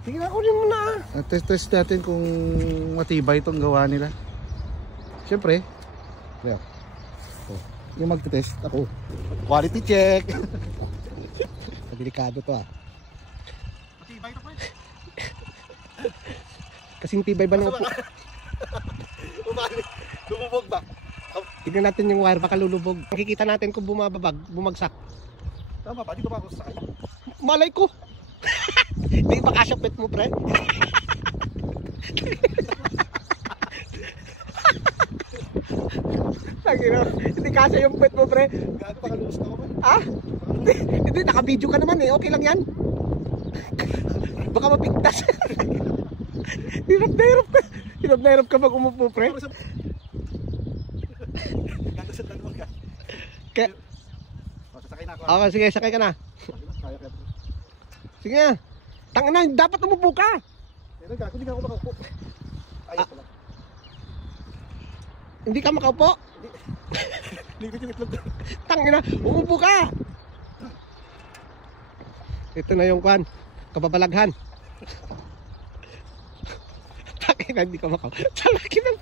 Sige na, kunin mo na. Test natin kung matibay itong gawa nila. Siyempre, yung magte-test ako. Quality check. Delikado to ah. Matibay ito pa. Kasing tibay ba ng upo? Lumubog ba? Tignan natin yung wire, baka lulubog. Makikita natin kung bumagsak. Tama pa, dito ba ako sasakay? Malay ko. Hindi pa kasya pet mo, pre. Hindi kasya yung pet mo, pre. Gaano baka lubos na ako ba? Ah? Hindi, naka-video ka naman eh. Okay lang yan. Baka mapigtas. Hirap na hirap ka pag umupo, pre. Gagasan lang ka. Kaya... Sasakay na ako. Okay, sige, sakay ka na. Sige na. Tangin na, dapat umupo ka. Hindi nga ako makaupo. Ayos pala. Hindi ka makaupo? Ligot yung itlog. Tangin na, umupo ka. Ito na yung kwan, kababalaghan. Tangin na, hindi ka makaupo. Talakin na.